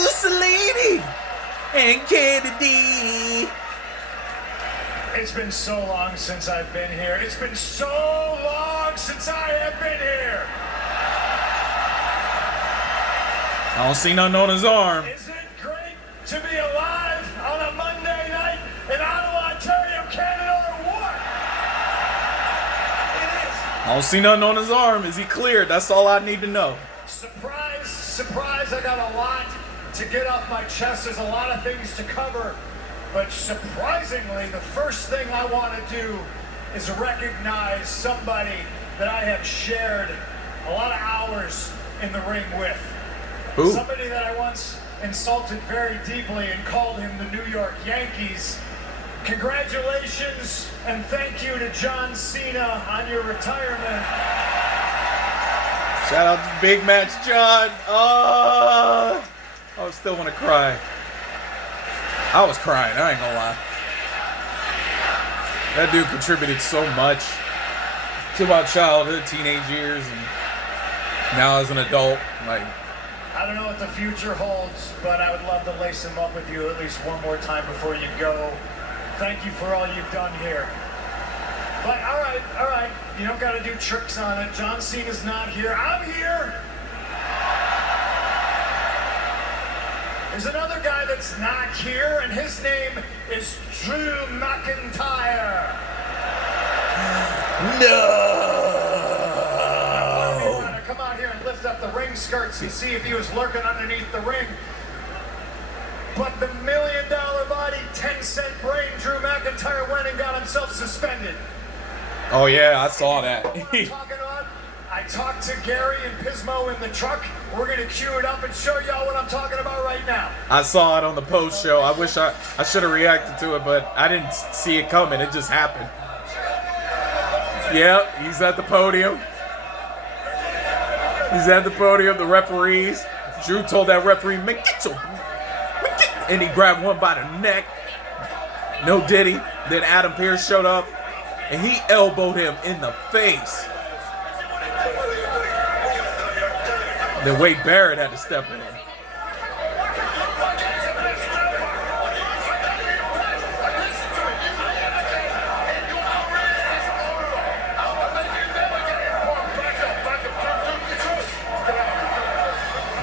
Mussolini and Kennedy. It's been so long since I've been here. It's been so long since I have been here. I don't see nothing on his arm. Is it great to be alive on a Monday night in Ottawa, Ontario, Canada, or what? It is. I don't see nothing on his arm. Is he cleared? That's all I need to know. Surprise, surprise, I got a lot to get off my chest. There's a lot of things to cover. But surprisingly, the first thing I want to do is recognize somebody that I have shared a lot of hours in the ring with. Who? Somebody that I once insulted very deeply and called him the New York Yankees. Congratulations and thank you to John Cena on your retirement. Shout out to Big Match John. I still want to cry. I was crying, I ain't gonna lie. That dude contributed so much to my childhood, teenage years, and now as an adult, like... I don't know what the future holds, but I would love to lace him up with you at least one more time before you go. Thank you for all you've done here. But all right, you don't gotta do tricks on it. John Cena's not here, I'm here! There's another guy that's not here, and his name is Drew McIntyre. No! Come out here and lift up the ring skirts and see if he was lurking underneath the ring. But the $1 million body, 10-cent brain, Drew McIntyre went and got himself suspended. Oh yeah, I saw that. I talked to Gary and Pismo in the truck. We're going to cue it up and show y'all what I'm talking about right now. I saw it on the post show. I wish I should have reacted to it, but I didn't see it coming. It just happened. Yep, he's at the podium. He's at the podium, the referees. Drew told that referee, man, get your... And he grabbed one by the neck. No diddy. Then Adam Pearce showed up, and he elbowed him in the face. Then Wade Barrett had to step in.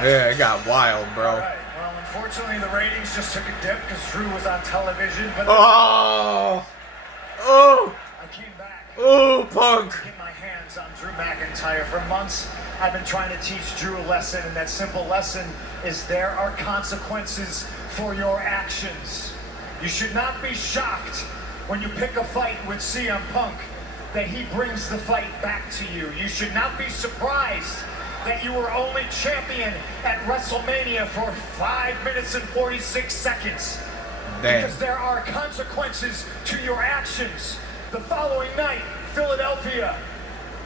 Yeah, it got wild, bro. Right. Well, unfortunately, the ratings just took a dip because Drew was on television. But I came back. Oh, Punk. To get my hands on Drew McIntyre. For months, I've been trying to teach Drew a lesson, and that simple lesson is there are consequences for your actions. You should not be shocked when you pick a fight with CM Punk that he brings the fight back to you. You should not be surprised that you were only champion at WrestleMania for 5 minutes and 46 seconds. Damn. Because there are consequences to your actions. The following night, Philadelphia,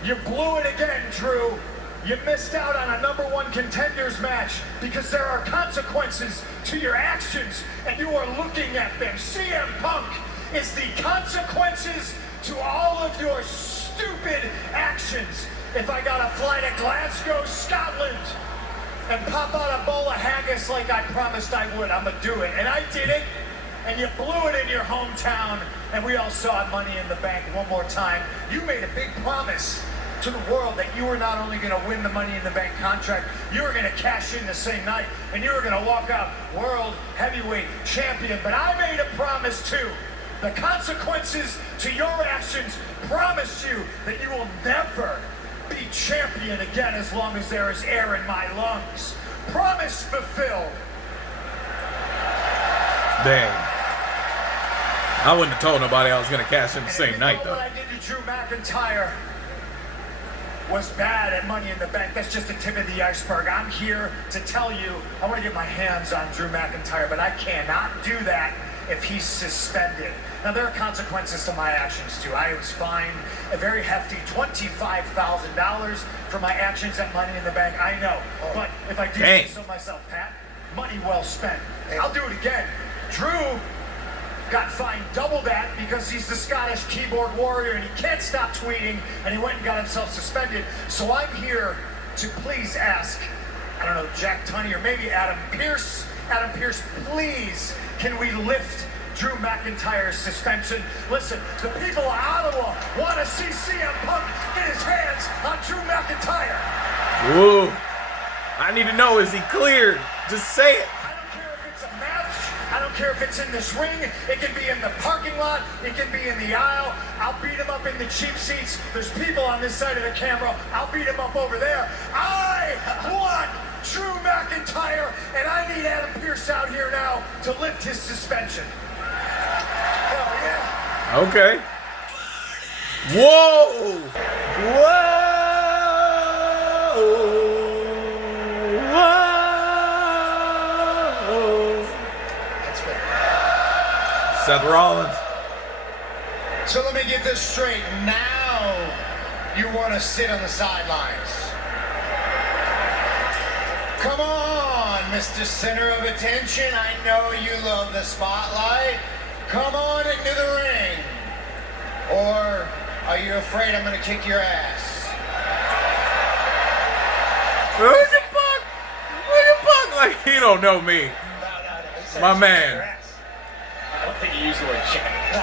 you blew it again, Drew. You missed out on a #1 contenders match because there are consequences to your actions, and you are looking at them. CM Punk is the consequences to all of your stupid actions. If I gotta fly to Glasgow, Scotland, and pop out a bowl of haggis like I promised I would, I'm gonna do it. And I did it, and you blew it in your hometown, and we all saw Money in the Bank one more time. You made a big promise to the world that you were not only going to win the Money in the Bank contract, you were going to cash in the same night, and you were going to walk out world heavyweight champion. But I made a promise too. The consequences to your actions promise you that you will never be champion again as long as there is air in my lungs. Promise fulfilled. Dang. I wouldn't have told nobody I was going to cash in the same night, though. What I did to Drew McIntyre was bad at Money in the Bank. That's just the tip of the iceberg. I'm here to tell you, I want to get my hands on Drew McIntyre, but I cannot do that if he's suspended. Now, there are consequences to my actions, too. I was fined a very hefty $25,000 for my actions at Money in the Bank. I know, but if I do say so myself, Pat, money well spent. I'll do it again. Drew got fined double that because he's the Scottish keyboard warrior and he can't stop tweeting, and he went and got himself suspended. So I'm here to please ask, I don't know, Jack Tunney or maybe Adam Pearce Adam Pearce, please, can we lift Drew McIntyre's suspension? Listen, the people of Ottawa want to see CM Punk get his hands on Drew McIntyre. Whoa. I need to know, is he cleared? Just say it. I don't care if it's a match. I don't care if it's in this ring. It can be in the parking lot. It can be in the aisle. I'll beat him up in the cheap seats. There's people on this side of the camera. I'll beat him up over there. I want Drew McIntyre, and I need Adam Pearce out here now to lift his suspension. Hell yeah. Okay. Whoa! Whoa! Whoa! That's good. Seth Rollins. So let me get this straight. Now you want to sit on the sidelines. Come on, Mr. Center of Attention. I know you love the spotlight. Come on into the ring. Or are you afraid I'm going to kick your ass? Look at Punk. Look at Punk. Like, he don't know me. No. He said My kick man. your ass. I don't think he used the word chicken. No.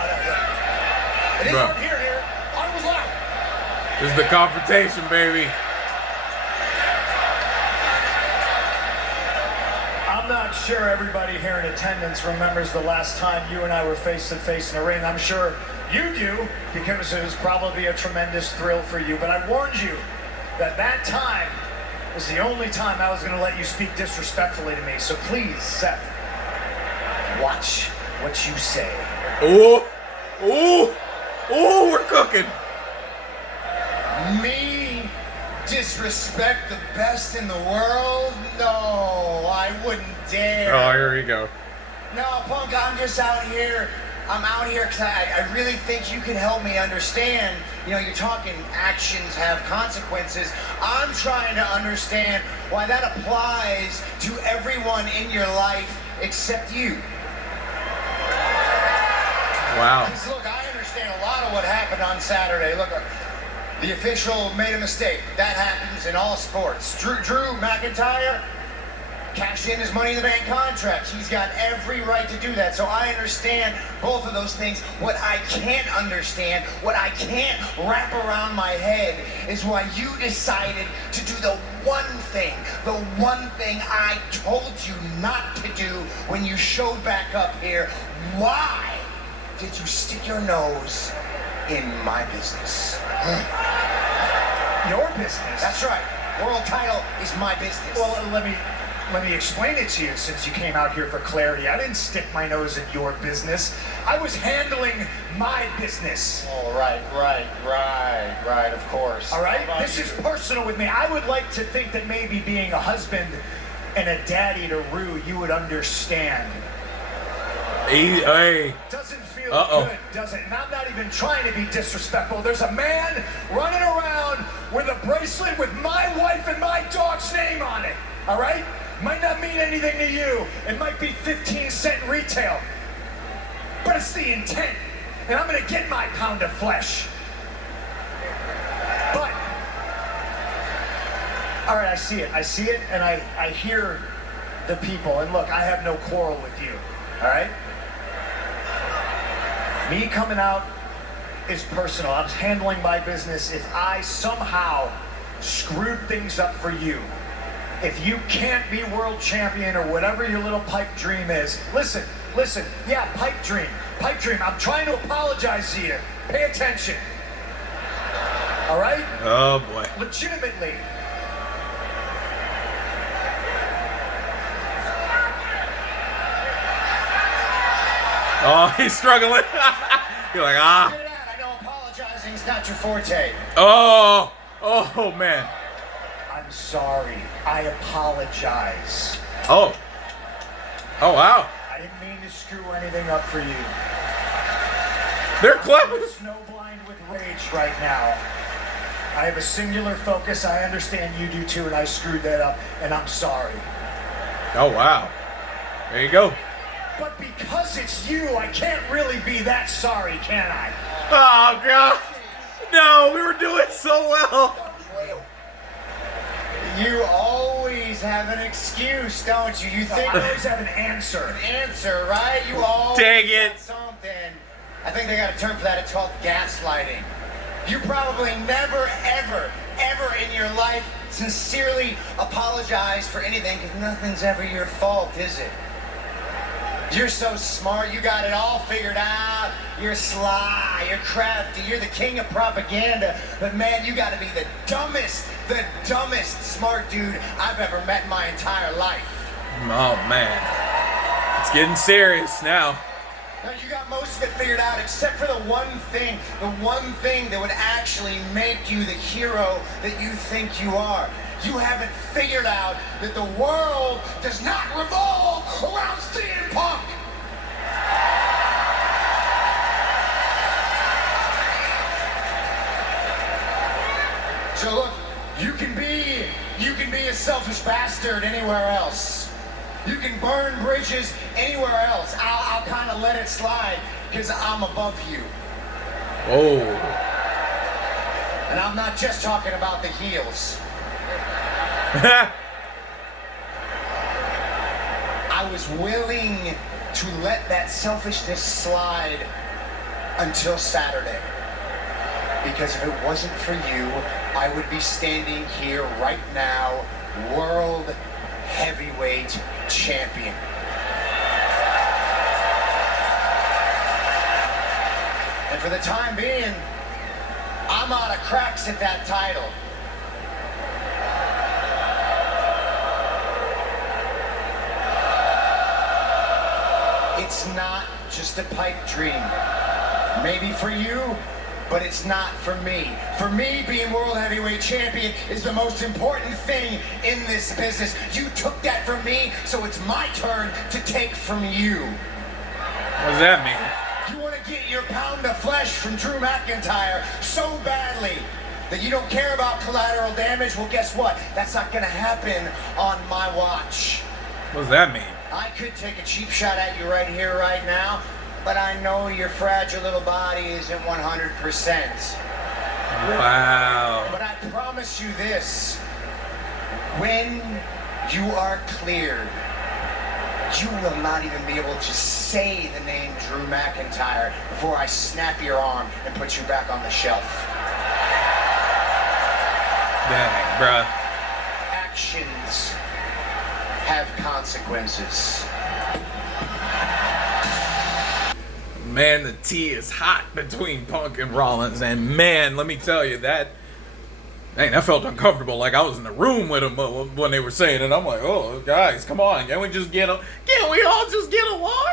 It is Bro. hard here. I was loud. This is the confrontation, baby. I'm not sure everybody here in attendance remembers the last time you and I were face to face in a ring. I'm sure you do, because it was probably a tremendous thrill for you. But I warned you that that time was the only time I was going to let you speak disrespectfully to me. So please, Seth, watch what you say. Ooh. Ooh. Ooh, we're cooking. Me disrespect the best in the world? No, I wouldn't dare. Oh, here we go. No, Punk, I'm just out here. I'm out here because I really think you can help me understand. You know, you're talking actions have consequences. I'm trying to understand why that applies to everyone in your life except you. Wow. Because look, I understand a lot of what happened on Saturday. Look, the official made a mistake. That happens in all sports. Drew McIntyre cashed in his Money in the Bank contract. He's got every right to do that. So I understand both of those things. What I can't understand, what I can't wrap around my head is why you decided to do the one thing I told you not to do when you showed back up here. Why did you stick your nose in my business? Your business? That's right. World title is my business. Well, let me explain it to you, since you came out here for clarity. I didn't stick my nose in your business. I was handling my business. Oh, right, of course. All right? How about This you? is personal with me. I would like to think that maybe being a husband and a daddy to Rue, you would understand. Hey. Doesn't feel Uh-oh. good, does it? And I'm not even trying to be disrespectful. There's a man running around with a bracelet with my wife and my dog's name on it. All right? Might not mean anything to you. It might be 15-cent retail. But it's the intent. And I'm going to get my pound of flesh. But, all right, I see it, and I hear the people. And look, I have no quarrel with you. All right? Me coming out is personal. I'm handling my business. If I somehow screwed things up for you, if you can't be world champion or whatever your little pipe dream is, listen, yeah, pipe dream. I'm trying to apologize to you. Pay attention. All right? Oh, boy. Legitimately. Oh, he's struggling. You're like, ah. Get it out. I know apologizing's not your forte. Oh, man. I'm sorry. I apologize. Oh, wow. I didn't mean to screw anything up for you. They're clever. I'm snowblind with rage right now. I have a singular focus. I understand you do too, and I screwed that up, and I'm sorry. Oh, wow. There you go. But because it's you, I can't really be that sorry, can I? Oh, God. No, we were doing so well. You always have an excuse, don't you? You think I always have an answer. an answer, right? You always Dang it. got something. I think they got a term for that. It's called gaslighting. You probably never, ever in your life sincerely apologize for anything because nothing's ever your fault, is it? You're so smart. You got it all figured out. You're sly. You're crafty. You're the king of propaganda. But man, you got to be the dumbest smart dude I've ever met in my entire life. Oh, man. It's getting serious now. Now, you got most of it figured out except for the one thing that would actually make you the hero that you think you are. You haven't figured out that the world does not revolve around CM Punk. So look, you can be a selfish bastard anywhere else. You can burn bridges anywhere else. I'll kind of let it slide because I'm above you. Oh. And I'm not just talking about the heels. I was willing to let that selfishness slide until Saturday. Because if it wasn't for you, I would be standing here right now, world heavyweight champion. And for the time being, I'm out of cracks at that title. It's not just a pipe dream. Maybe for you, but it's not for me. For me, being world heavyweight champion is the most important thing in this business. You took that from me, so it's my turn to take from you. What does that mean? You want to get your pound of flesh from Drew McIntyre so badly that you don't care about collateral damage? Well, guess what? That's not going to happen on my watch. What does that mean? I could take a cheap shot at you right here, right now, but I know your fragile little body isn't 100%. Wow. But I promise you this, when you are cleared, you will not even be able to say the name Drew McIntyre before I snap your arm and put you back on the shelf. Dang, bruh. Actions have consequences. Man, the tea is hot between Punk and Rollins, and man, let me tell you that felt uncomfortable. Like I was in the room with them when they were saying it. I'm like, oh, guys, come on, can't we all just get along?